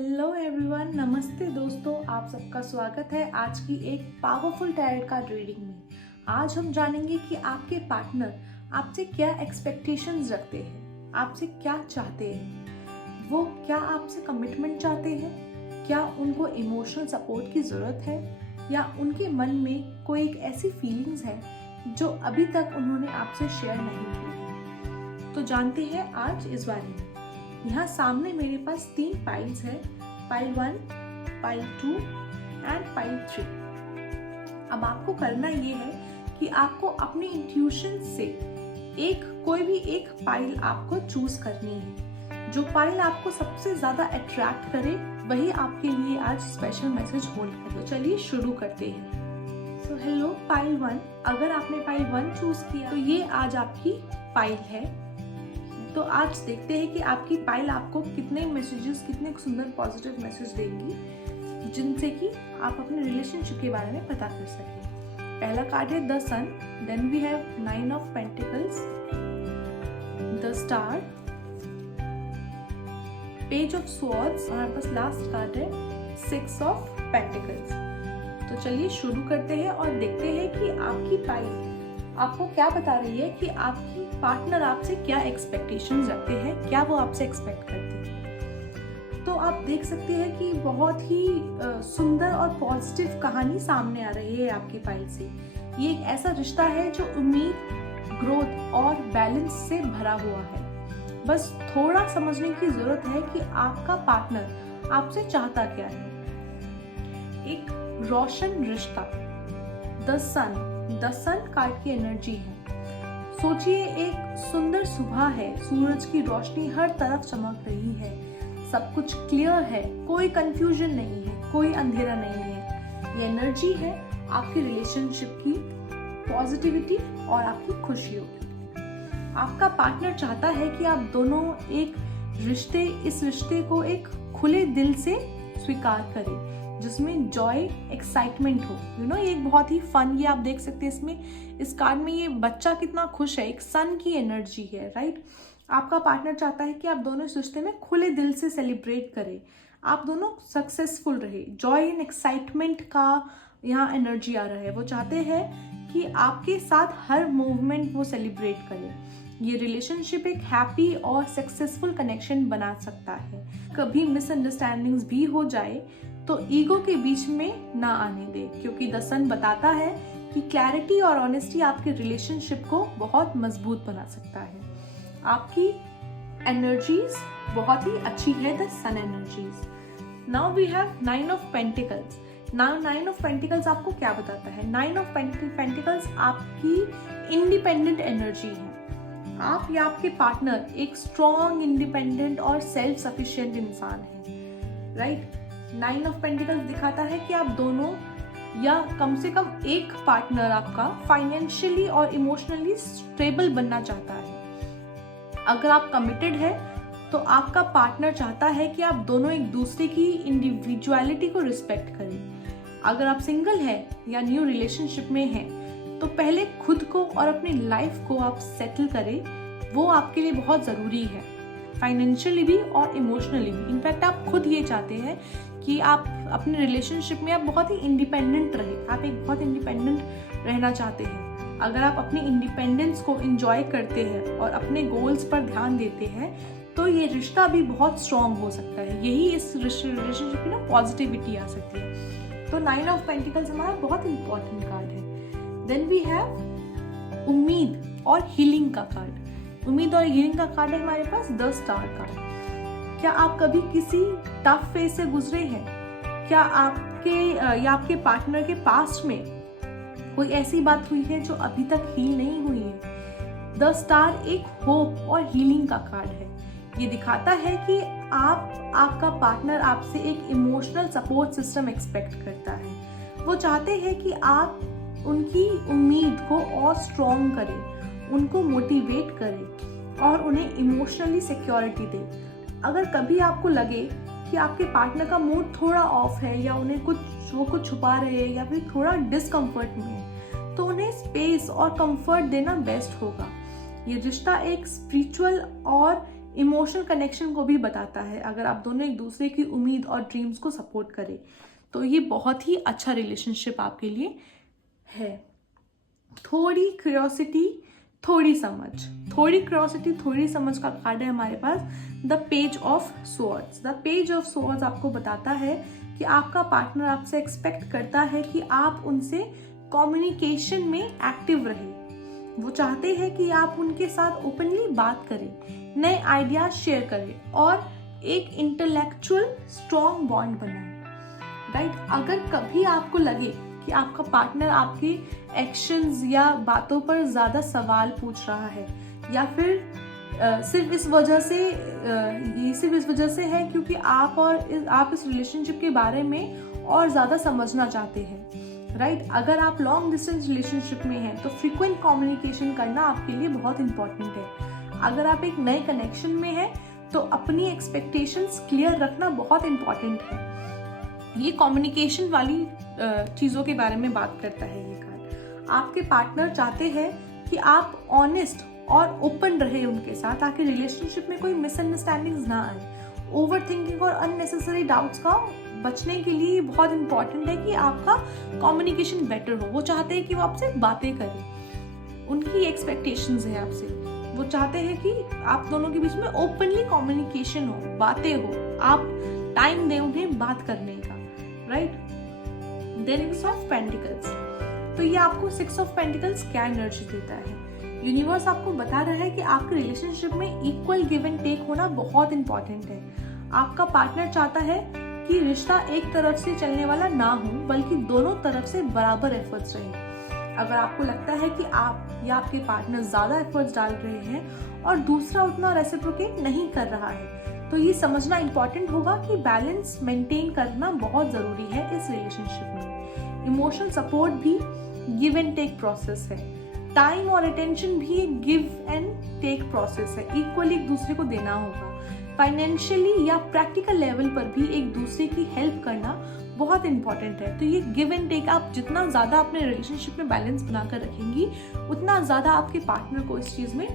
Hello everyone, नमस्ते दोस्तों। आप सबका स्वागत है आज की एक पावरफुल टैरोट कार्ड रीडिंग में। आज हम जानेंगे कि आपके पार्टनर आपसे क्या एक्सपेक्टेशंस रखते हैं, आपसे क्या चाहते हैं। वो क्या आपसे कमिटमेंट चाहते हैं, क्या उनको इमोशनल सपोर्ट की ज़रूरत है, या उनके मन में कोई एक ऐसी फीलिंग्स है जो अभी तक उन्होंने आपसे शेयर नहीं की है। तो जानते हैं आज इस बारे में। यहाँ सामने मेरे पास 3 पाइल्स है, पाइल 1, पाइल 2 एंड पाइल 3। अब आपको करना ये है कि आपको अपने इंट्यूशन से कोई भी एक पाइल आपको चूज करनी है। जो पाइल आपको सबसे ज्यादा अट्रैक्ट करे वही आपके लिए आज स्पेशल मैसेज होल्ड करे। तो चलिए शुरू करते हैं। सो हेलो पाइल 1, अगर आपने पाइल 1 चूज किया तो ये आज आपकी पाइल है। तो आज देखते हैं कि आपकी पाइल आपको कितने मैसेजेस, कितने सुंदर पॉजिटिव मैसेज देंगी जिनसे कि आप अपने रिलेशनशिप के बारे में पता कर सकें। पहला कार्ड है the sun, then we have 9 of pentacles, the star, page of swords और हमारे पास लास्ट कार्ड है 6 ऑफ पेंटिकल्स। तो चलिए शुरू करते हैं और देखते हैं कि आपकी पाइल आपको क्या बता रही है कि आपकी पार्टनर आपसे क्या एक्सपेक्टेशंस रखते हैं, क्या वो आपसे एक्सपेक्ट करते हैं। तो आप देख सकते हैं कि बहुत ही सुंदर और पॉजिटिव कहानी सामने आ रही है आपकी पाइल से। ये एक ऐसा रिश्ता है जो उम्मीद, ग्रोथ और बैलेंस से भरा हुआ है। बस थोड़ा समझने की जरूरत है कि आपका पार्टनर आपसे चाहता क्या है। एक रोशन रिश्ता, द सन कार्ड की एनर्जी है। सोचिए एक सुंदर सुबह है, सूरज की रोशनी हर तरफ चमक रही है, सब कुछ क्लियर है, कोई कंफ्यूजन नहीं है, कोई अंधेरा नहीं है। ये एनर्जी है आपकी रिलेशनशिप की पॉजिटिविटी और आपकी खुशियों की। आपका पार्टनर चाहता है कि आप दोनों इस रिश्ते को एक खुले दिल से स्वीकार करें, जिसमें जॉय, एक्साइटमेंट हो। ये एक बहुत ही फन, ये आप देख सकते हैं इस कार्ड में ये बच्चा कितना खुश है, एक सन की एनर्जी है, राइट। आपका पार्टनर चाहता है कि आप दोनों इस रिश्ते में खुले दिल से सेलिब्रेट करें, आप दोनों सक्सेसफुल रहे। जॉय एंड एक्साइटमेंट का यहाँ एनर्जी आ रहा है। वो चाहते हैं कि आपके साथ हर मूवमेंट वो सेलिब्रेट करें। ये रिलेशनशिप एक हैप्पी और सक्सेसफुल कनेक्शन बना सकता है। कभी मिसअंडरस्टैंडिंग्स भी हो जाए तो ईगो के बीच में ना आने दे, क्योंकि द सन बताता है कि क्लैरिटी और ऑनेस्टी आपके रिलेशनशिप को बहुत मजबूत बना सकता है। आपकी एनर्जीज बहुत ही अच्छी है, the sun energies. Now we have 9 of pentacles. Now 9 of pentacles आपको क्या बताता है? 9 ऑफ पेंटिकल्स आपकी इंडिपेंडेंट एनर्जी है। आप या आपके पार्टनर एक स्ट्रॉन्ग, इंडिपेंडेंट और सेल्फ सफिशिएंट इंसान है, राइट। 9 ऑफ पेंटिकल्स दिखाता है कि आप दोनों या कम से कम एक पार्टनर आपका फाइनेंशियली और इमोशनली स्टेबल बनना चाहता है। अगर आप कमिटेड है तो आपका पार्टनर चाहता है कि आप दोनों एक दूसरे की इंडिविजुअलिटी को रिस्पेक्ट करें। अगर आप सिंगल है या न्यू रिलेशनशिप में हैं तो पहले खुद को और अपनी लाइफ को आप सेटल करें, वो आपके लिए बहुत ज़रूरी है, फाइनेंशियली भी और इमोशनली भी। इनफैक्ट आप खुद ये चाहते हैं कि आप अपने रिलेशनशिप में आप बहुत ही इंडिपेंडेंट रहे, आप एक बहुत इंडिपेंडेंट रहना चाहते हैं। अगर आप अपनी इंडिपेंडेंस को एंजॉय करते हैं और अपने गोल्स पर ध्यान देते हैं तो ये रिश्ता भी बहुत स्ट्रॉन्ग हो सकता है। यही इस रिलेशनशिप की पॉजिटिविटी आ सकती है। तो 9 ऑफ पेंटिकल्स हमारा बहुत इंपॉर्टेंट कार्ड है। देन वी हैव उम्मीद और हीलिंग का कार्ड। उम्मीद और हीलिंग का कार्ड है हमारे पास द स्टार कार्ड। क्या आप कभी किसी टफ फेज से गुजरे हैं? क्या आपके या आपके पार्टनर के पास्ट में कोई ऐसी बात हुई है जो अभी तक हील नहीं हुई है? द स्टार एक होप और हीलिंग का कार्ड है। ये दिखाता है कि आपका पार्टनर आपसे एक इमोशनल सपोर्ट सिस्टम एक्सपेक्ट करता है। वो चाहते हैं कि आप उनकी उम्मीद को और स्ट्रॉन्ग करें, उनको मोटिवेट करें और उन्हें इमोशनली सिक्योरिटी दें। अगर कभी आपको लगे कि आपके पार्टनर का मूड थोड़ा ऑफ है या उन्हें कुछ छुपा रहे हैं या फिर थोड़ा डिस्कम्फर्ट में है, तो उन्हें स्पेस और कंफर्ट देना बेस्ट होगा। ये रिश्ता एक स्पिरिचुअल और इमोशनल कनेक्शन को भी बताता है। अगर आप दोनों एक दूसरे की उम्मीद और ड्रीम्स को सपोर्ट करें तो ये बहुत ही अच्छा रिलेशनशिप आपके लिए है। थोड़ी क्यूरियोसिटी थोड़ी समझ, थोड़ी क्यूरियोसिटी थोड़ी समझ का कार्ड है हमारे पास the page of swords. The page of swords आपको बताता है कि आपका पार्टनर आपसे एक्सपेक्ट करता है कि आप उनसे कम्युनिकेशन में एक्टिव रहे। वो चाहते हैं कि आप उनके साथ ओपनली बात करें, नए आइडियाज शेयर करें और एक इंटेलेक्चुअल स्ट्रॉन्ग बॉन्ड बनाएं। राइट, अगर कभी आपको लगे कि आपका पार्टनर आपके एक्शंस या बातों पर ज़्यादा सवाल पूछ रहा है या फिर सिर्फ इस वजह से है क्योंकि आप इस रिलेशनशिप के बारे में और ज़्यादा समझना चाहते हैं। राइट, अगर आप लॉन्ग डिस्टेंस रिलेशनशिप में हैं तो फ्रीक्वेंट कम्युनिकेशन करना आपके लिए बहुत इंपॉर्टेंट है। अगर आप एक नए कनेक्शन में हैं तो अपनी एक्सपेक्टेशंस क्लियर रखना बहुत इंपॉर्टेंट है। ये कम्युनिकेशन वाली चीज़ों के बारे में बात करता है ये कार्ड। आपके पार्टनर चाहते हैं कि आप ऑनेस्ट और ओपन रहे उनके साथ ताकि रिलेशनशिप में कोई मिसअंडरस्टैंडिंग्स ना आए। ओवर थिंकिंग और अननेसेसरी डाउट्स का बचने के लिए बहुत इंपॉर्टेंट है कि आपका कम्युनिकेशन बेटर हो। वो चाहते हैं कि वो आपसे बातें करें, उनकी एक्सपेक्टेशंस है आपसे। वो चाहते हैं कि आप दोनों के बीच में ओपनली कम्युनिकेशन हो, बातें हो, आप टाइम दें उन्हें बात करने का। Right, then 6 of pentacles. तो ये आपको 6 ऑफ पेंटिकल्स क्या एनर्जी देता है? यूनिवर्स आपको बता रहा है कि आपके रिलेशनशिप में इक्वल गिव एंड टेक होना बहुत इंपॉर्टेंट है। आपका पार्टनर चाहता है कि रिश्ता एक तरफ से चलने वाला ना हो बल्कि दोनों तरफ से बराबर एफर्ट्स रहे। अगर आपको लगता है कि आप या आपके पार्टनर ज्यादा एफर्ट्स डाल रहे हैं और दूसरा उतना रेसिप्रोकेट नहीं कर रहा है तो ये समझना इंपॉर्टेंट होगा कि बैलेंस मेंटेन करना बहुत जरूरी है इस रिलेशनशिप में। इमोशनल सपोर्ट भी गिव एंड टेक प्रोसेस है। टाइम और अटेंशन भी एक गिव एंड टेक प्रोसेस है, इक्वली एक दूसरे को देना होगा। फाइनेंशियली या प्रैक्टिकल लेवल पर भी एक दूसरे की हेल्प करना बहुत इंपॉर्टेंट है। तो ये गिव एंड टेक आप जितना ज़्यादा अपने रिलेशनशिप में बैलेंस बनाकर रखेंगी उतना ज़्यादा आपके पार्टनर को इस चीज़ में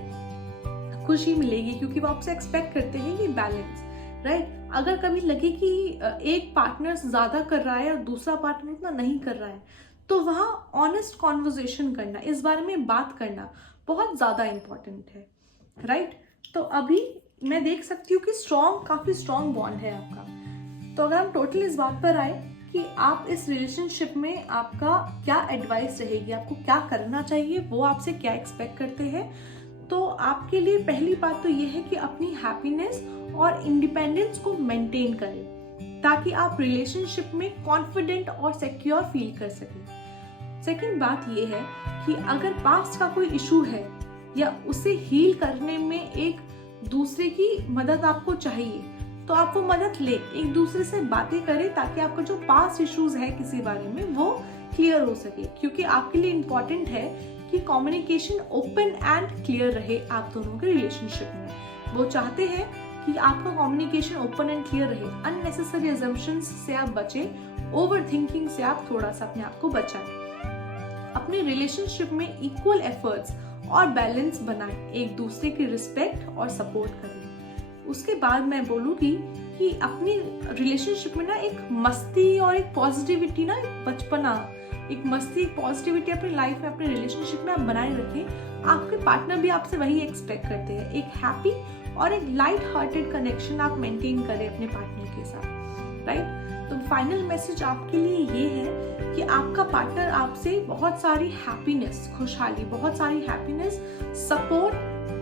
खुशी मिलेगी क्योंकि वो आपसे एक्सपेक्ट करते हैं ये बैलेंस। राइट, अगर कभी लगे कि एक पार्टनर ज़्यादा कर रहा है और दूसरा पार्टनर उतना नहीं कर रहा है तो वहाँ ऑनेस्ट कॉन्वर्जेशन करना, इस बारे में बात करना बहुत ज़्यादा इम्पॉर्टेंट है। राइट, तो अभी मैं देख सकती हूँ कि काफ़ी स्ट्रॉन्ग बॉन्ड है आपका। तो अगर हम टोटल इस बात पर आए कि आप इस रिलेशनशिप में आपका क्या एडवाइस रहेगी, आपको क्या करना चाहिए, वो आपसे क्या एक्सपेक्ट करते हैं, तो आपके लिए पहली बात तो ये है कि अपनी हैप्पीनेस और इंडिपेंडेंस को मेंटेन करें ताकि आप रिलेशनशिप में कॉन्फिडेंट और सिक्योर फील कर सकें। सेकंड बात ये है कि अगर पास्ट का कोई इशू है या उसे हील करने में एक दूसरे की मदद आपको चाहिए तो आप वो मदद ले, एक दूसरे से बातें करें ताकि आपका जो पास्ट इश्यूज है किसी बारे में वो क्लियर हो सके। क्योंकि आपके लिए इम्पोर्टेंट है कि कम्युनिकेशन ओपन एंड क्लियर रहे आप दोनों के रिलेशनशिप में। वो चाहते हैं कि आपका कम्युनिकेशन ओपन एंड क्लियर रहे, अननेसेसरी अजम्पशंस से आप बचें, ओवर थिंकिंग से आप थोड़ा सा अपने आप को बचाएं। अपने रिलेशनशिप में इक्वल एफर्ट्स और बैलेंस बनाएं, एक दूसरे की रिस्पेक्ट और सपोर्ट करें। उसके बाद मैं बोलूँगी कि अपनी रिलेशनशिप में ना एक मस्ती और एक पॉजिटिविटी, ना एक बचपना, एक मस्ती, एक पॉजिटिविटी अपनी लाइफ में, अपने रिलेशनशिप में आप बनाए रखें। आपके पार्टनर भी आपसे वही एक्सपेक्ट करते हैं, एक हैप्पी और एक लाइट हार्टेड कनेक्शन आप मेंटेन करें अपने पार्टनर के साथ। राइट, तो फाइनल मैसेज आपके लिए ये है कि आपका पार्टनर आपसे बहुत सारी हैप्पीनेस, खुशहाली, बहुत सारी happiness, support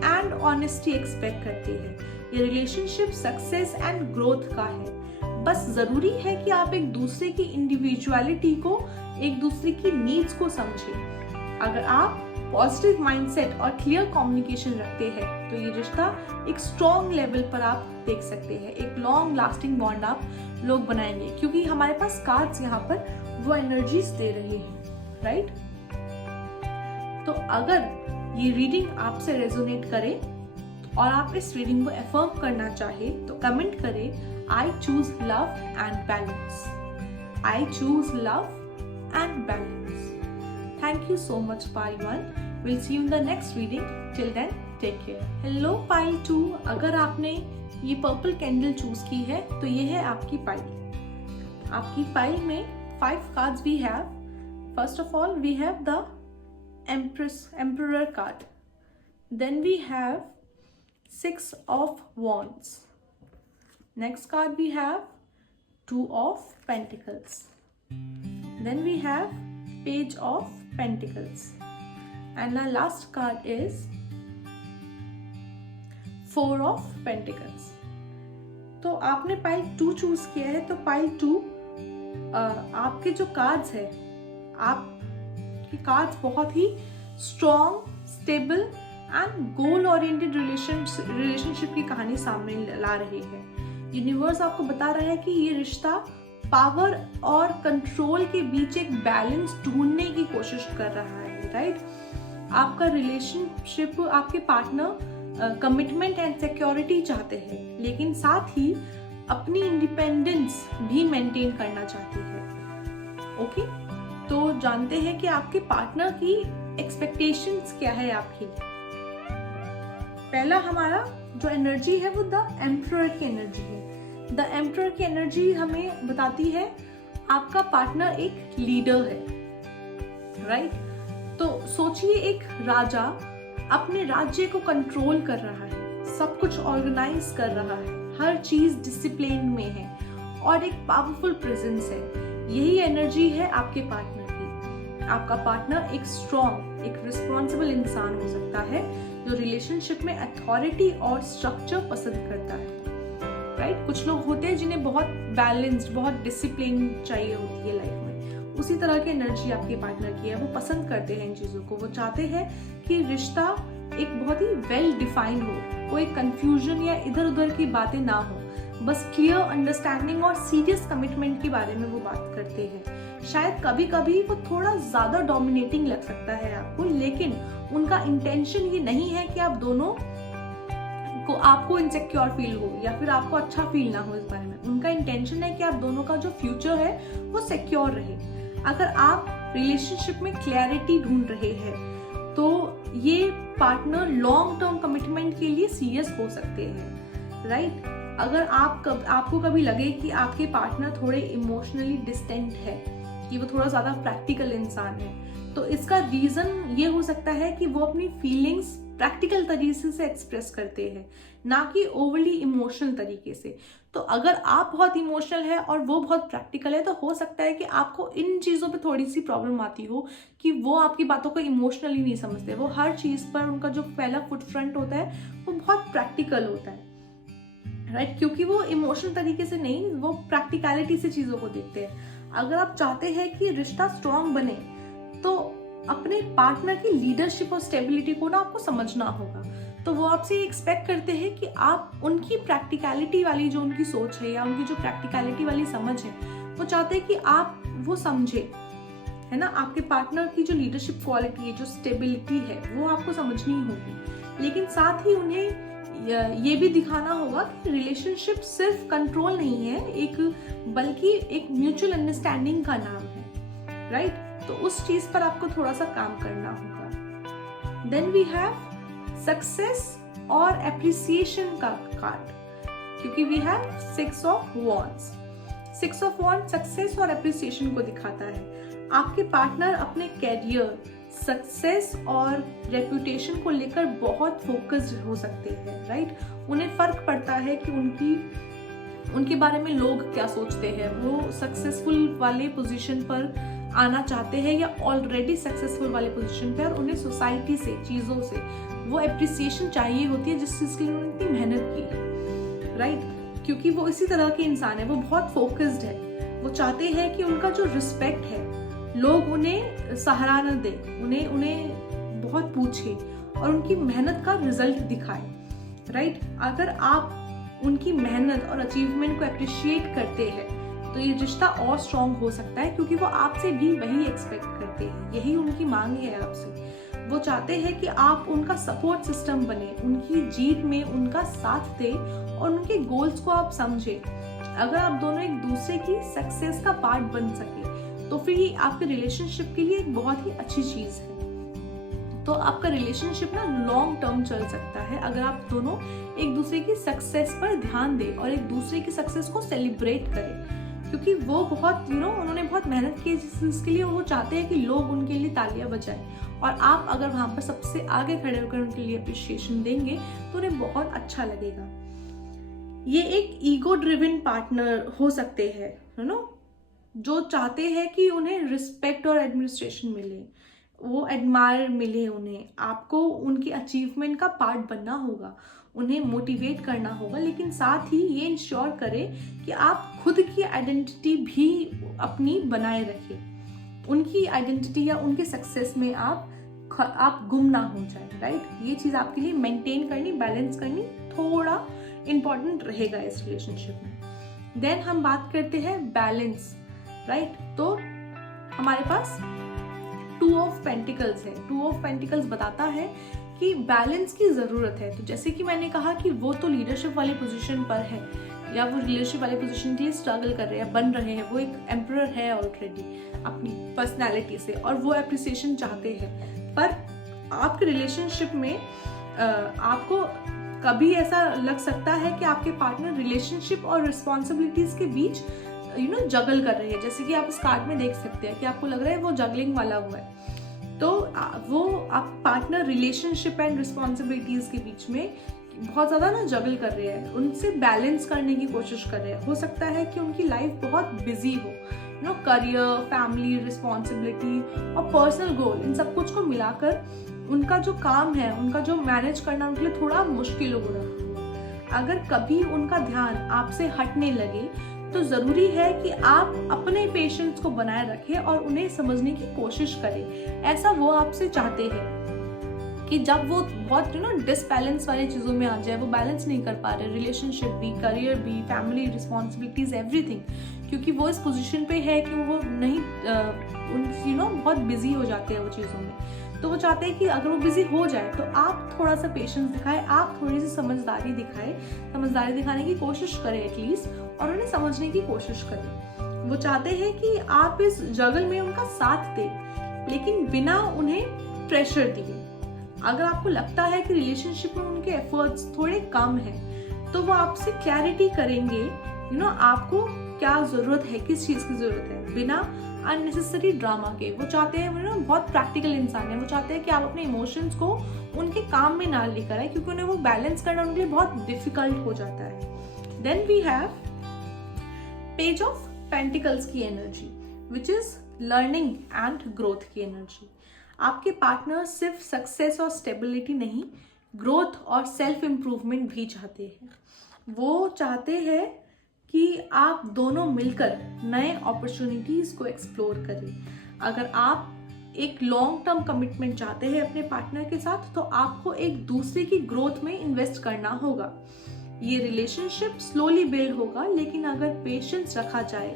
and honesty expect करती है। ये रिलेशनशिप सक्सेस एंड ग्रोथ का है। बस जरूरी है कि आप एक दूसरे की इंडिविजुअलिटी को, एक दूसरे की नीड्स को समझें। अगर आप पॉजिटिव माइंडसेट और क्लियर कम्युनिकेशन रखते हैं तो ये रिश्ता एक स्ट्रॉन्ग लेवल पर आप देख सकते हैं, एक लॉन्ग लास्टिंग बॉन्ड आप लोग बनाएंगे क्योंकि हमारे पास कार्ड्स यहाँ पर वो एनर्जीज दे रहे हैं। राइट, तो अगर ये रीडिंग आपसे रेजोनेट करे और आप इस रीडिंग को अफर्म करना चाहे तो कमेंट करें I choose love and balance. I choose love and balance. Thank you so much, Pari 1. We'll see you in the next reading. Till then, take care. Hello pile 2, अगर आपने ये purple candle choose की है तो ये है आपकी pile. आपकी पाइल में 5 cards we have. First of all we have the emperor card, then we have 6 of Wands, next card we have 2 of Pentacles, then we have Page of Pentacles, and our last card is 4 of Pentacles। तो आपने pile 2 choose किया है, तो pile 2 आपके जो cards है, आपके cards बहुत ही strong, stable and goal oriented relationship की कहानी सामने ला रही है। यूनिवर्स आपको बता रहा है कि ये रिश्ता पावर और कंट्रोल के बीच एक बैलेंस ढूंढने की कोशिश कर रहा है, राइट। आपका रिलेशनशिप, आपके पार्टनर कमिटमेंट एंड सिक्योरिटी चाहते हैं, लेकिन साथ ही अपनी इंडिपेंडेंस भी मेंटेन करना चाहती है। ओके, तो जानते हैं कि आपके पार्टनर की एक्सपेक्टेशंस क्या है आपकी। पहला हमारा जो एनर्जी है वो द एम्परर की एनर्जी है। द एम्परर की एनर्जी हमें बताती है आपका पार्टनर एक लीडर है, राइट। तो सोचिए, एक राजा अपने राज्य को कंट्रोल कर रहा है, सब कुछ ऑर्गेनाइज कर रहा है, हर चीज डिसिप्लिन में है और एक पावरफुल प्रेजेंस है। यही एनर्जी है आपके पार्टनर की। आपका पार्टनर एक स्ट्रॉन्ग, एक रिस्पॉन्सिबल इंसान हो सकता है जो रिलेशनशिप में अथॉरिटी और स्ट्रक्चर पसंद करता है, राइट। कुछ लोग होते हैं जिन्हें बहुत बैलेंस्ड, बहुत डिसिप्लिन चाहिए होती है लाइफ में। उसी तरह की एनर्जी आपके पार्टनर की है। वो पसंद करते हैं इन चीजों को। वो चाहते हैं कि रिश्ता एक बहुत ही वेल डिफाइंड हो, कोई कंफ्यूजन या इधर उधर की बातें ना हो, बस क्लियर अंडरस्टैंडिंग और सीरियस कमिटमेंट के बारे में वो बात करते हैं। शायद कभी कभी वो थोड़ा ज्यादा डोमिनेटिंग लग सकता है आपको, लेकिन उनका इंटेंशन ये नहीं है कि आप दोनों को, आपको इनसिक्योर फील हो या फिर आपको अच्छा फील ना हो इस बारे में। उनका इंटेंशन है कि आप दोनों का जो फ्यूचर है वो सिक्योर रहे। अगर आप रिलेशनशिप में क्लैरिटी ढूंढ रहे हैं तो ये पार्टनर लॉन्ग टर्म कमिटमेंट के लिए सीरियस हो सकते हैं, राइट। अगर आपको कभी लगे कि आपके पार्टनर थोड़े इमोशनली डिस्टेंट है, कि वो थोड़ा ज्यादा प्रैक्टिकल इंसान है, तो इसका रीजन ये हो सकता है कि वो अपनी फीलिंग्स प्रैक्टिकल तरीके से एक्सप्रेस करते हैं, ना कि ओवरली इमोशनल तरीके से। तो अगर आप बहुत इमोशनल है और वो बहुत प्रैक्टिकल है, तो हो सकता है कि आपको इन चीजों पे थोड़ी सी प्रॉब्लम आती हो कि वो आपकी बातों को इमोशनली नहीं समझते। वो हर चीज पर उनका जो पहला फुट फ्रंट होता है वो बहुत प्रैक्टिकल होता है, राइट, क्योंकि वो इमोशनल तरीके से नहीं, वो प्रैक्टिकलिटी से चीजों को देखते हैं। अगर आप चाहते हैं कि रिश्ता स्ट्रांग बने तो अपने पार्टनर की लीडरशिप और स्टेबिलिटी को ना आपको समझना होगा। तो वो आपसे एक्सपेक्ट करते हैं कि आप उनकी प्रैक्टिकलिटी वाली जो उनकी सोच है या उनकी जो प्रैक्टिकलिटी वाली समझ है, वो चाहते हैं कि आप वो समझे, है ना। आपके पार्टनर की जो लीडरशिप क्वालिटी है, जो स्टेबिलिटी है, वो आपको समझनी होगी। लेकिन साथ ही उन्हें ये भी दिखाना होगा कि रिलेशनशिप सिर्फ कंट्रोल नहीं है, बल्कि एक म्यूचुअल अंडरस्टैंडिंग का नाम है, राइट। तो उस चीज पर आपको थोड़ा सा काम करना होगा। देन वी हैव सक्सेस और एप्रिसिएशन का कार्ड, क्योंकि we have 6 of Wands। 6 of Wands success और एप्रिसिएशन को दिखाता है। आपके पार्टनर अपने कैरियर, सक्सेस और रेपुटेशन को लेकर बहुत फोकस्ड हो सकते हैं, राइट। उन्हें फर्क पड़ता है कि उनके बारे में लोग क्या सोचते हैं। वो सक्सेसफुल वाले पोजीशन पर आना चाहते हैं या ऑलरेडी सक्सेसफुल वाले पोजीशन पे, और उन्हें सोसाइटी से, चीजों से वो एप्रिसिएशन चाहिए होती है जिस चीज के लिए उन्होंने मेहनत की है, राइट। क्योंकि वो इसी तरह के इंसान है, वो बहुत फोकस्ड है। वो चाहते हैं कि उनका जो रिस्पेक्ट है, लोग उन्हें सराहना दें, उन्हें बहुत पूछे और उनकी मेहनत का रिजल्ट दिखाए, राइट। अगर आप उनकी मेहनत और अचीवमेंट को अप्रिशिएट करते हैं तो ये रिश्ता और स्ट्रॉन्ग हो सकता है, क्योंकि वो आपसे भी वही एक्सपेक्ट करते हैं, यही उनकी मांग है आपसे। वो चाहते हैं कि आप उनका सपोर्ट सिस्टम बने, उनकी जीत में उनका साथ दें और उनके गोल्स को आप समझें। अगर आप दोनों एक दूसरे की सक्सेस का पार्ट बन सके तो फिर ये आपके रिलेशनशिप के लिए एक बहुत ही अच्छी चीज है। तो आपका रिलेशनशिप ना लॉन्ग टर्म चल सकता है अगर आप दोनों एक दूसरे की सक्सेस पर ध्यान दें और एक दूसरे की सक्सेस को सेलिब्रेट करें, क्योंकि वो बहुत उन्होंने बहुत मेहनत की इसके लिए, वो चाहते हैं कि लोग उनके लिए तालियां बजाएं, और आप अगर वहाँ पर सबसे आगे खड़े होकर उनके लिए अप्रिशिएशन देंगे तो उन्हें बहुत अच्छा लगेगा। ये एक ईगो ड्रिवन पार्टनर हो सकते हैं, जो चाहते हैं कि उन्हें रिस्पेक्ट और एडमिनिस्ट्रेशन मिले, वो एडमायर मिले उन्हें। आपको उनकी अचीवमेंट का पार्ट बनना होगा, उन्हें मोटिवेट करना होगा, लेकिन साथ ही ये इंश्योर करें कि आप खुद की आइडेंटिटी भी अपनी बनाए रखें। उनकी आइडेंटिटी या उनके सक्सेस में आप गुम ना हो जाए, राइट। ये चीज़ आपके लिए मेंटेन करनी, बैलेंस करनी थोड़ा इम्पॉर्टेंट रहेगा इस रिलेशनशिप में। देन हम बात करते हैं बैलेंस, राइट। तो हमारे पास 2 ऑफ पेंटिकल्स है। 2 ऑफ पेंटिकल्स बताता है कि बैलेंस की ज़रूरत है। तो जैसे कि मैंने कहा कि वो तो लीडरशिप वाली पोजीशन पर है, या वो लीडरशिप वाली पोजीशन के लिए स्ट्रगल कर रहे हैं, बन रहे हैं, वो एक एम्परर है ऑलरेडी अपनी पर्सनैलिटी से, और वो अप्रिसिएशन चाहते हैं। पर आपके रिलेशनशिप में आपको कभी ऐसा लग सकता है कि आपके पार्टनर रिलेशनशिप और रिस्पॉन्सिबिलिटीज के बीच जगल कर रहे हैं। जैसे कि आप इस कार्ड में देख सकते हैं कि आपको लग रहा है वो जगलिंग वाला हुआ है, तो वो आप पार्टनर रिलेशनशिप एंड रिस्पॉन्सिबिलिटीज के बीच में बहुत ज़्यादा जगल कर रहे हैं, उनसे बैलेंस करने की कोशिश कर रहे हैं। हो सकता है कि उनकी लाइफ बहुत बिजी हो, करियर, फैमिली, रिस्पॉन्सिबिलिटी और पर्सनल गोल, इन सब कुछ को मिलाकर उनका जो काम है, उनका जो मैनेज करना उनके लिए थोड़ा मुश्किल हो रहा है। अगर कभी उनका ध्यान आपसे हटने लगे तो ज़रूरी है कि आप अपने पेशेंस को बनाए रखें और उन्हें समझने की कोशिश करें। ऐसा वो आपसे चाहते हैं कि जब वो बहुत डिसबैलेंस वाली चीज़ों में आ जाए, वो बैलेंस नहीं कर पा रहे, रिलेशनशिप भी, करियर भी, फैमिली रिस्पॉन्सिबिलिटीज, एवरीथिंग, क्योंकि वो इस पोजीशन पे है कि वो नहीं बहुत बिजी हो जाते हैं वो चीज़ों में। तो वो चाहते हैं कि अगर वो बिजी हो जाए तो आप थोड़ा सा पेशेंस दिखाएं, आप थोड़ी सी समझदारी दिखाने की कोशिश करें एटलीस्ट, और उन्हें समझने की कोशिश करें। वो चाहते हैं कि आप इस जगल में उनका साथ दें, लेकिन बिना उन्हें प्रेशर दिए। अगर आपको लगता है कि रिलेशनशिप में उनके एफर्ट्स थोड़े कम हैं, तो वो आपसे क्लैरिटी करेंगे आपको क्या ज़रूरत है, किस चीज़ की ज़रूरत है, बिना अननेसेसरी ड्रामा के। वो चाहते हैं बहुत प्रैक्टिकल इंसान है, वो चाहते हैं कि आप अपने इमोशंस को उनके काम में ना लेकर आए, क्योंकि उन्हें वो बैलेंस करना उनके लिए बहुत डिफिकल्ट हो जाता है। Then we have page of pentacles की energy, which is learning and growth की एनर्जी। आपके पार्टनर सिर्फ सक्सेस और स्टेबिलिटी नहीं, ग्रोथ और सेल्फ इम्प्रूवमेंट भी चाहते हैं। वो चाहते हैं कि आप दोनों मिलकर नए अपॉर्चुनिटीज को एक्सप्लोर करें। अगर आप एक लॉन्ग टर्म कमिटमेंट चाहते हैं अपने पार्टनर के साथ, तो आपको एक दूसरे की ग्रोथ में इन्वेस्ट करना होगा। ये रिलेशनशिप स्लोली बिल्ड होगा, लेकिन अगर पेशेंस रखा जाए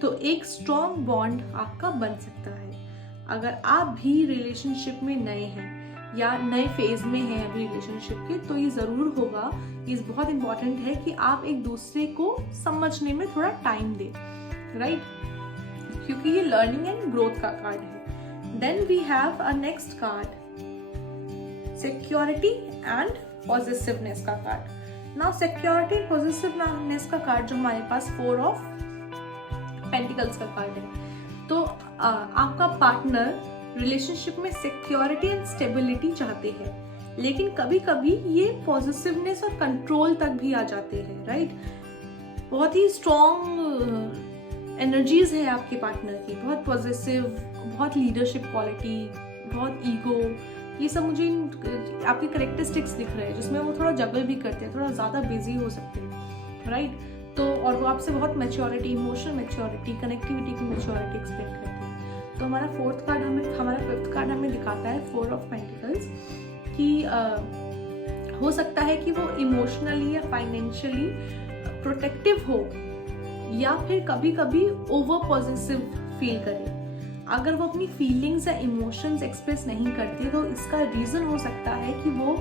तो एक स्ट्रॉन्ग बॉन्ड आपका बन सकता है। अगर आप भी रिलेशनशिप में नए हैं या नए फेज में हैं अभी रिलेशनशिप के, तो ये ज़रूर होगा, ये बहुत इंपॉर्टेंट है कि आप एक दूसरे को समझने में थोड़ा टाइम दें, राइट, क्योंकि ये लर्निंग एंड ग्रोथ का कार्ड है। Then we have a next card, security and positiveness का card. Now security and positiveness का कार्ड जो हमारे पास 4 ऑफ पेंटिकल्स का कार्ड है। तो आपका पार्टनर रिलेशनशिप में सिक्योरिटी एंड स्टेबिलिटी चाहते हैं, लेकिन कभी कभी ये पॉजिटिवनेस और कंट्रोल तक भी आ जाते हैं, राइट। बहुत ही स्ट्रॉन्ग एनर्जीज है आपके पार्टनर की, बहुत पॉजिटिव, बहुत लीडरशिप क्वालिटी, बहुत ईगो, ये सब मुझे आपके करेक्टरिस्टिक्स दिख रहे हैं, जिसमें वो थोड़ा जगल भी करते हैं, थोड़ा ज़्यादा बिजी हो सकते हैं, राइट। तो और वो आपसे बहुत मैच्योरिटी, इमोशनल मैच्योरिटी, कनेक्टिविटी की मैच्योरिटी एक्सपेक्ट करते हैं। तो हमारा फिफ्थ कार्ड हमें दिखाता है 4 ऑफ पेंटिकल्स कि हो सकता है कि वो इमोशनली या फाइनेंशियली प्रोटेक्टिव हो, या फिर कभी कभी ओवर पॉजिटिव फील करे। अगर वो अपनी फीलिंग्स या इमोशंस एक्सप्रेस नहीं करते, तो इसका रीज़न हो सकता है कि वो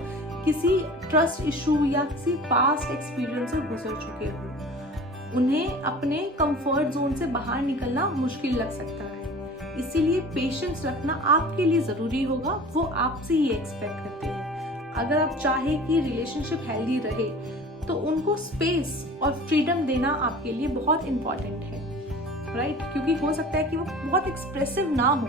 किसी ट्रस्ट इशू या किसी पास्ट एक्सपीरियंस से गुजर चुके हों। उन्हें अपने कंफर्ट जोन से बाहर निकलना मुश्किल लग सकता है, इसीलिए पेशेंस रखना आपके लिए ज़रूरी होगा, वो आपसे ये एक्सपेक्ट करते हैं। अगर आप चाहे कि रिलेशनशिप हेल्दी रहे तो उनको स्पेस और फ्रीडम देना आपके लिए बहुत इम्पॉर्टेंट है, राइट? क्योंकि हो सकता है कि वो बहुत एक्सप्रेसिव ना हो,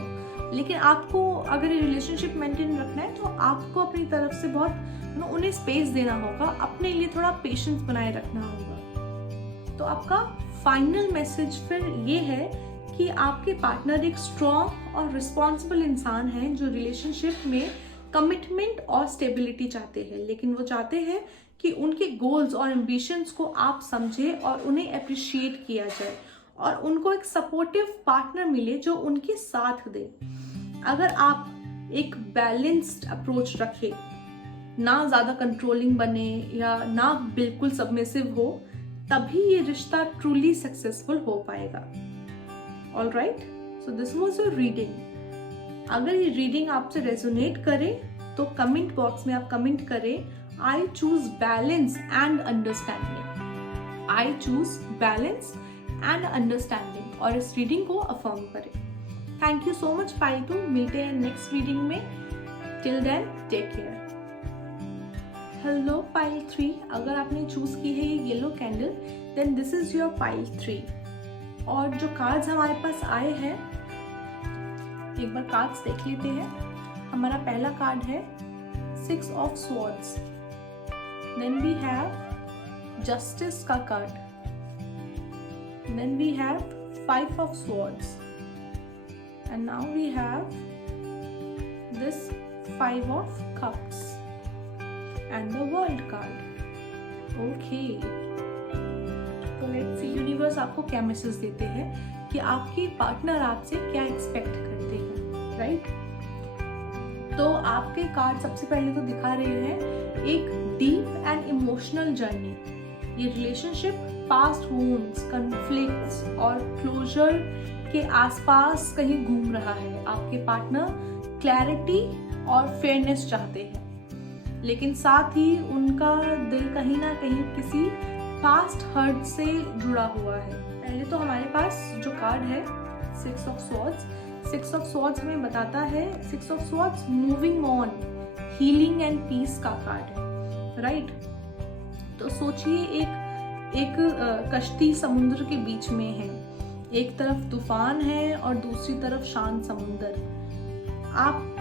लेकिन आपको अगर ये रिलेशनशिप मेंटेन रखना है तो आपको अपनी तरफ से बहुत उन्हें स्पेस देना होगा, अपने लिए थोड़ा पेशेंस बनाए रखना होगा। तो आपका फाइनल मैसेज फिर ये है कि आपके पार्टनर एक स्ट्रॉन्ग और रिस्पॉन्सिबल इंसान है जो रिलेशनशिप में कमिटमेंट और स्टेबिलिटी चाहते हैं, लेकिन वो चाहते हैं कि उनके गोल्स और एम्बिशंस को आप समझें और उन्हें अप्रिशिएट किया जाए और उनको एक सपोर्टिव पार्टनर मिले जो उनके साथ दे। अगर आप एक बैलेंस्ड अप्रोच रखें, ना ज़्यादा कंट्रोलिंग बने या ना बिल्कुल सबमिसिव हो, तभी ये रिश्ता ट्रूली सक्सेसफुल हो पाएगा। All right, so this was your reading. अगर ये रीडिंग आपसे रेजोनेट करे तो कमेंट बॉक्स में आप कमेंट करें, I choose balance and understanding. I choose balance and understanding और इस रीडिंग को अफर्म करें। Thank you so much pile 2, मिलते हैं नेक्स्ट रीडिंग में। Till then take care. Hello pile 3, अगर आपने चूज की है ये yellow candle, then this is your pile 3। और जो कार्ड्स हमारे पास आए हैं, एक बार कार्ड्स देख लेते हैं। हमारा पहला कार्ड है 6 of swords, then we have justice का card, then we have 5 of swords, and now we have this 5 of cups and the world card. Okay, तो लेट्स सी यूनिवर्स आपको क्या मैसेज देते हैं कि आपके पार्टनर आपसे क्या एक्सपेक्ट करते हैं, राइट? तो आपके कार्ड सबसे पहले तो दिखा रहे हैं एक डीप एंड इमोशनल जर्नी। ये रिलेशनशिप पास्ट वुंड्स, कॉन्फ्लिक्ट्स और क्लोजर के आसपास कहीं घूम रहा है। आपके पार्टनर क्लैरिटी और फेयरनेस चाहते हैं, लेकिन साथ ही उनका दिल कहीं ना कहीं किसी पास्ट हर्ट से जुड़ा हुआ है। पहले तो हमारे पास जो कार्ड है 6 ऑफ स्वॉर्ड्स, 6 ऑफ स्वॉर्ड्स हमें बताता है, 6 of swords moving on, healing and peace का कार्ड है, राइट? तो सोचिए एक कश्ती समुद्र के बीच में है, एक तरफ तूफान है और दूसरी तरफ शांत समुद्र। आप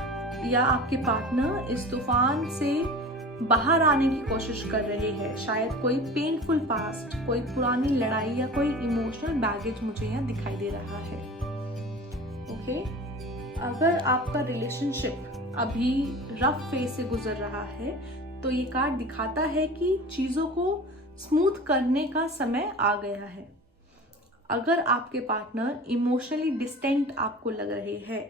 या आपके पार्टनर इस तूफान से बाहर आने की कोशिश कर रहे हैं। शायद कोई पेनफुल पास्ट, कोई पुरानी लड़ाई या कोई इमोशनल बैगेज मुझे यहाँ दिखाई दे रहा है। ओके, अगर आपका रिलेशनशिप अभी रफ फेज से गुजर रहा है तो ये कार्ड दिखाता है कि चीज़ों को स्मूथ करने का समय आ गया है। अगर आपके पार्टनर इमोशनली डिस्टेंट आपको लग रहे हैं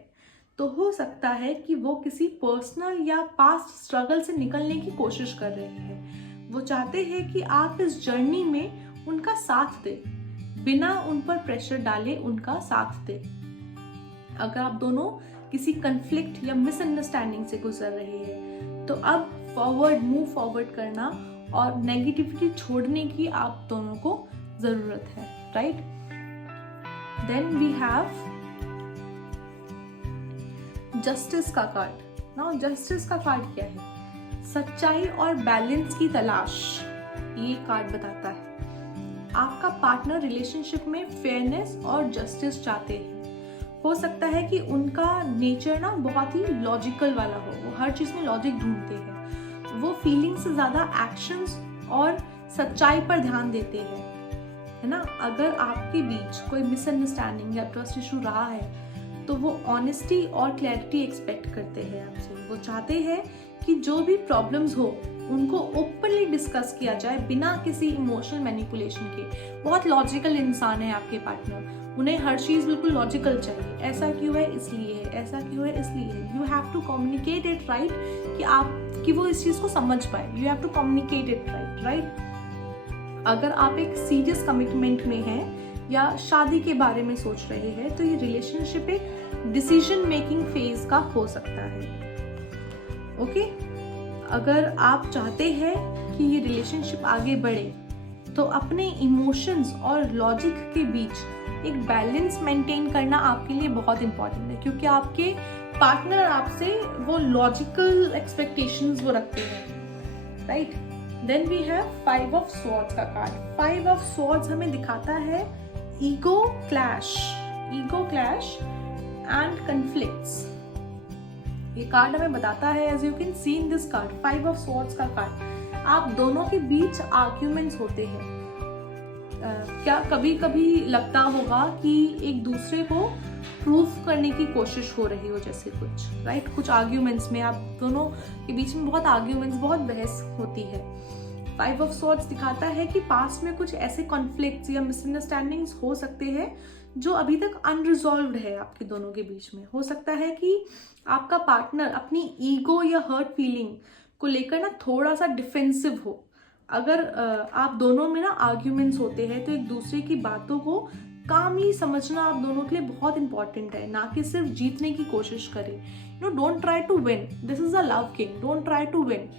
तो हो सकता है कि वो किसी पर्सनल या पास्ट स्ट्रगल से निकलने की कोशिश कर रहे हैं। वो चाहते हैं कि आप इस जर्नी में उनका साथ दें, बिना उन पर प्रेशर डाले उनका साथ दें। अगर आप दोनों किसी कन्फ्लिक्ट या मिसअंडरस्टैंडिंग से गुजर रहे हैं तो अब मूव फॉरवर्ड करना और नेगेटिविटी छोड़ने की आप दोनों को जरूरत है, right? Then we have justice का कार्ड। नाउ जस्टिस का कार्ड क्या है? सच्चाई और बैलेंस की तलाश, ये कार्ड बताता है। आपका पार्टनर रिलेशनशिप में फेयरनेस और जस्टिस चाहते हैं। हो सकता है कि उनका नेचर ना बहुत ही लॉजिकल वाला हो, वो हर चीज में लॉजिक ढूंढते हैं। वो फीलिंग से ज्यादा एक्शंस और सच्चाई पर ध्यान देते हैं, है ना? अगर आपके बीच कोई मिसअंडरस्टैंडिंग या ट्रस्ट इशू रहा है तो वो ऑनेस्टी और क्लैरिटी एक्सपेक्ट करते हैं आपसे। वो चाहते हैं कि जो भी प्रॉब्लम्स हो उनको ओपनली डिस्कस किया जाए बिना किसी इमोशनल मैनिपुलेशन के। बहुत लॉजिकल इंसान है आपके पार्टनर, उन्हें हर चीज़ बिल्कुल लॉजिकल चाहिए। ऐसा क्यों है इसलिए है, ऐसा क्यों है इसलिए है। You have to communicate it right, कि वो इस चीज़ को समझ पाए। You have to communicate it right. अगर आप एक सीरियस कमिटमेंट में हैं या शादी के बारे में सोच रहे हैं तो ये रिलेशनशिप एक डिसीजन मेकिंग फेज का हो सकता है। ओके, अगर आप चाहते हैं कि ये रिलेशनशिप आगे बढ़े तो अपने इमोशंस और लॉजिक के बीच एक बैलेंस मेंटेन करना आपके लिए बहुत इंपॉर्टेंट है, क्योंकि आपके पार्टनर आपसे वो लॉजिकल एक्सपेक्टेशंस वो रखते हैं, right. Then we have 5 of swords का कार्ड। 5 ऑफ स्वॉर्ड्स हमें दिखाता है ईगो क्लैश एंड कन्फ्लिक्ट्स। ये कार्ड हमें बताता है, as you can see in this card, 5 of swords का कार्ड, आप दोनों के बीच आर्ग्यूमेंट्स होते हैं। क्या कभी कभी लगता होगा कि एक दूसरे को प्रूफ करने की कोशिश हो रही हो, जैसे कुछ, राइट, कुछ आर्ग्यूमेंट्स में आप दोनों के बीच में बहुत आर्ग्यूमेंट्स, बहुत बहस होती है। 5 ऑफ स्वॉर्ड्स दिखाता है कि पास्ट में कुछ ऐसे कॉन्फ्लिक्ट्स या मिसअंडरस्टैंडिंग्स हो सकते हैं जो अभी तक अनरिजॉल्व्ड है आपके दोनों के बीच में। हो सकता है कि आपका पार्टनर अपनी ईगो या हर्ट फीलिंग को लेकर ना थोड़ा सा डिफेंसिव हो। अगर आप दोनों में ना आर्ग्यूमेंट्स होते हैं तो एक दूसरे की बातों को कामली समझना आप दोनों के लिए बहुत इंपॉर्टेंट है, ना कि सिर्फ जीतने की कोशिश करें। Don't try to win, this is a love game, don't try to win,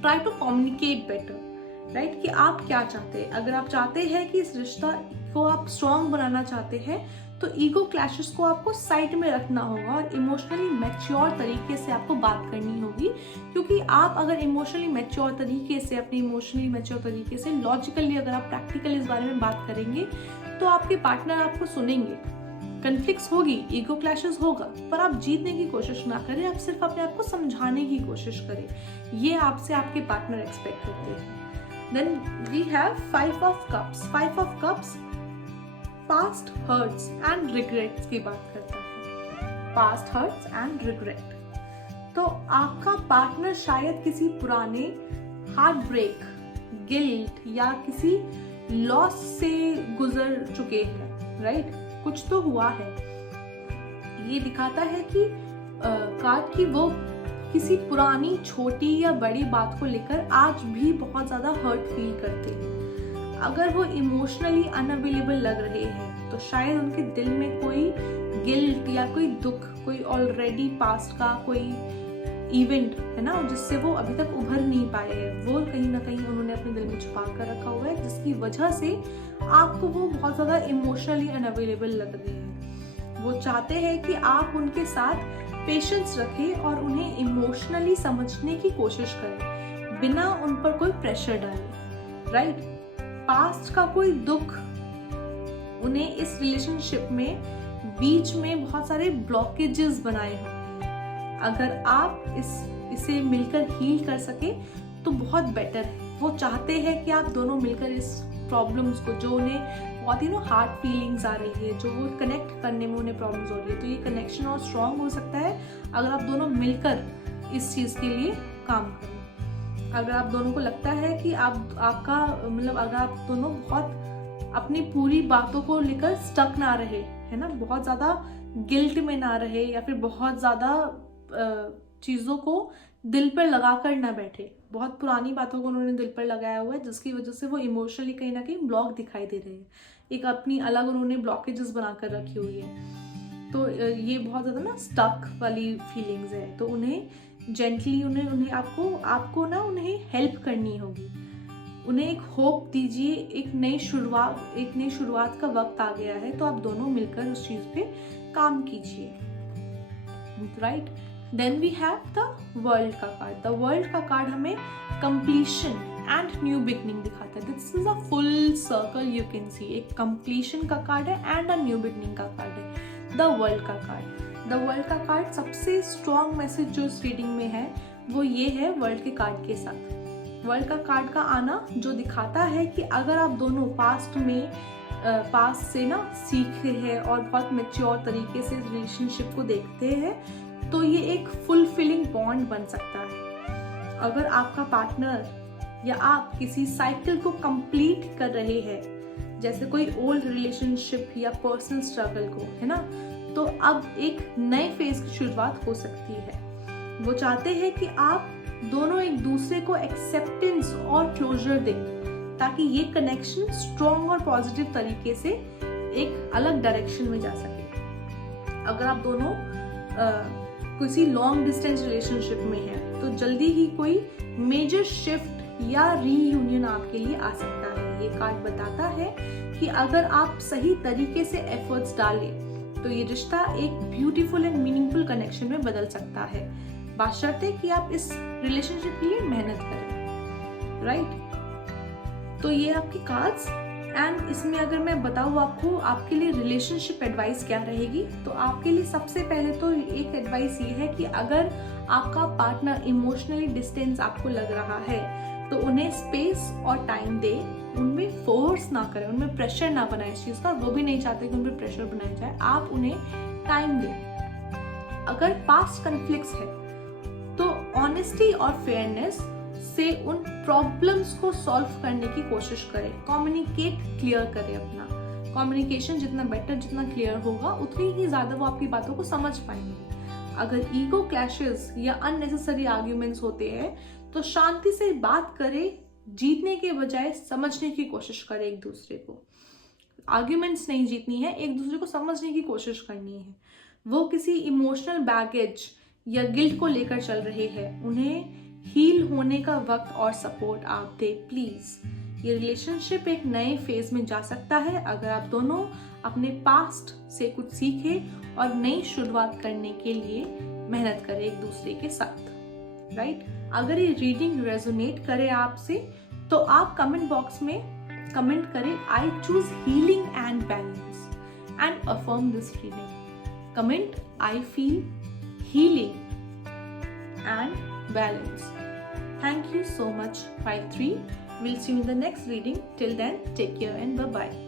try to communicate better, right, कि आप क्या चाहते हैं। अगर आप चाहते हैं कि इस रिश्ता को आप स्ट्रॉन्ग बनाना चाहते हैं तो ईगो क्लैशेस को आपको साइड में रखना होगा और इमोशनली मैच्योर तरीके से आपको बात करनी होगी, क्योंकि आप अगर इमोशनली मैच्योर तरीके से, अपने इमोशनली मैच्योर तरीके से, लॉजिकली अगर आप प्रैक्टिकली इस बारे में बात करेंगे तो आपके पार्टनर आपको सुनेंगे। कन्फ्लिक्ट्स होगी, ईगो क्लैशेस होगा, पर आप जीतने की कोशिश ना करें, आप सिर्फ अपने आप को समझाने की कोशिश करें। ये आपसे आपके पार्टनर एक्सपेक्ट करते हैं। Then we have 5 of cups. 5 of cups past hurts and regrets की बात करता है। पास्ट हर्ट्स एंड रिग्रेट, तो आपका पार्टनर शायद किसी पुराने हार्ट ब्रेक, गिल्ट या किसी लॉस से गुजर चुके हैं, राइट, कुछ तो हुआ है। ये दिखाता है कि कार्ड की वो किसी पुरानी छोटी या बड़ी बात को लेकर आज भी बहुत ज्यादा हर्ट फील करते हैं। अगर वो इमोशनली अनअवेलेबल लग रहे हैं तो शायद उनके दिल में कोई गिल्ट या कोई दुख, कोई ऑलरेडी पास्ट का कोई इवेंट है ना, जिससे वो अभी तक उभर नहीं पाए हैं, वो कहीं ना कहीं उन्होंने अपने दिल में छुपा कर रखा हुआ है, जिसकी वजह से आपको वो बहुत ज़्यादा इमोशनली अनअवेलेबल लग रही है। वो चाहते हैं कि आप उनके साथ पेशेंस रखें और उन्हें इमोशनली समझने की कोशिश करें बिना उन पर कोई प्रेशर डालें, राइट। पास्ट का कोई दुख उन्हें इस रिलेशनशिप में बीच में बहुत सारे ब्लॉकेजेस बनाए हुए हैं। अगर आप इसे मिलकर हील कर सके तो बहुत बेटर है। वो चाहते हैं कि आप दोनों मिलकर इस प्रॉब्लम्स को, जो उन्हें बहुत ही हार्ड फीलिंग्स आ रही है, जो वो कनेक्ट करने में उन्हें प्रॉब्लम्स हो रही है, तो ये कनेक्शन और स्ट्रॉन्ग हो सकता है अगर आप दोनों मिलकर इस चीज़ के लिए काम करें। अगर आप दोनों को लगता है कि आपका मतलब अगर आप दोनों बहुत अपनी पूरी बातों को लेकर स्टक ना रहे, है ना, बहुत ज़्यादा गिल्ट में ना रहे या फिर बहुत ज़्यादा चीज़ों को दिल पर लगा कर ना बैठे। बहुत पुरानी बातों को उन्होंने दिल पर लगाया हुआ है, जिसकी वजह से वो इमोशनली कहीं ना कहीं ब्लॉक दिखाई दे रहे हैं। एक अपनी अलग उन्होंने ब्लॉकेजेस बनाकर रखी हुई है, तो ये बहुत ज़्यादा ना स्टक वाली फीलिंग्स है। तो उन्हें जेंटली उन्हें आपको ना उन्हें हेल्प करनी होगी। उन्हें एक होप दीजिए, एक नई शुरुआत का वक्त आ गया है, तो आप दोनों मिलकर उस चीज़ पे काम कीजिए, right. Then we have the world का कार्ड। द वर्ल्ड का कार्ड हमें कंप्लीशन एंड न्यू बिगनिंग दिखाता है। This is a full circle, you can see, एक कंप्लीशन का कार्ड है एंड अ न्यू बिगनिंग का कार्ड है। द वर्ल्ड का कार्ड, द वर्ल्ड का कार्ड सबसे स्ट्रॉन्ग मैसेज जो इस रीडिंग में है वो ये है वर्ल्ड के कार्ड के साथ। वर्ल्ड का कार्ड का आना जो दिखाता है कि अगर आप दोनों पास्ट से ना सीखे हैं और बहुत मैच्योर तरीके से रिलेशनशिप को देखते हैं, तो ये एक फुलफिलिंग बॉन्ड बन सकता है। अगर आपका पार्टनर या आप किसी साइकिल को कंप्लीट कर रहे हैं, जैसे कोई ओल्ड रिलेशनशिप या पर्सनल स्ट्रगल को, है ना, तो अब एक नए फेज की शुरुआत हो सकती है। वो चाहते हैं कि आप दोनों एक दूसरे को एक्सेप्टेंस और क्लोजर दें, ताकि ये कनेक्शन स्ट्रॉन्ग और पॉजिटिव तरीके से एक अलग डायरेक्शन में जा सके। अगर आप दोनों किसी लॉन्ग डिस्टेंस रिलेशनशिप में हैं, तो जल्दी ही कोई मेजर शिफ्ट या रीयूनियन आपके लिए आ सकता है। ये कार्ड बताता है कि अगर आप सही तरीके से एफर्ट्स डालें तो ये रिश्ता एक ब्यूटीफुल एंड मीनिंगफुल कनेक्शन में बदल सकता है, बशर्ते कि आप इस रिलेशनशिप के लिए मेहनत करें, राइट? तो ये आपकी कार्ड्स। एंड इसमें अगर मैं बताऊँ आपको आपके लिए रिलेशनशिप एडवाइस क्या रहेगी, तो आपके लिए सबसे पहले तो एक एडवाइस ये है कि अगर आपका पार्टनर इमोशनली डिस्टेंस आपको लग रहा है तो उन्हें स्पेस और टाइम दे, उनमें फोर्स ना करें, उनमें प्रेशर ना बनाए इस चीज का, वो भी नहीं चाहते कि उन पर प्रेशर बनाया जाए, आप उन्हें टाइम दें। अगर पास्ट कॉन्फ्लिक्ट्स है तो ऑनेस्टी और फेयरनेस से उन प्रॉब्लम्स को सॉल्व करने की कोशिश करें, कम्युनिकेट क्लियर करें अपना। कम्युनिकेशन जितना बेटर, जितना क्लियर होगा, उतनी ही ज्यादा वो आपकी बातों को समझ पाएंगे। अगर ईगो क्लैशेस या अननेसेसरी आर्ग्यूमेंट्स होते हैं तो शांति से बात करें, जीतने के बजाय समझने की कोशिश करें एक दूसरे को। आर्ग्यूमेंट्स नहीं जीतनी है, एक दूसरे को समझने की कोशिश करनी है। वो किसी इमोशनल बैगेज या गिल्ट को लेकर चल रहे हैं, उन्हें हील होने का वक्त और सपोर्ट आप दे प्लीज। ये रिलेशनशिप एक नए फेज में जा सकता है अगर आप दोनों अपने पास्ट से कुछ सीखें और नई शुरुआत करने के लिए मेहनत करें एक दूसरे के साथ, राइट? अगर ये रीडिंग रेजोनेट करे आपसे तो आप कमेंट बॉक्स में कमेंट करें, I choose healing and balance and affirm this reading. Comment, I feel healing and balance. Thank you so much, 5-3. We'll see you in the next reading. Till then, take care and bye-bye.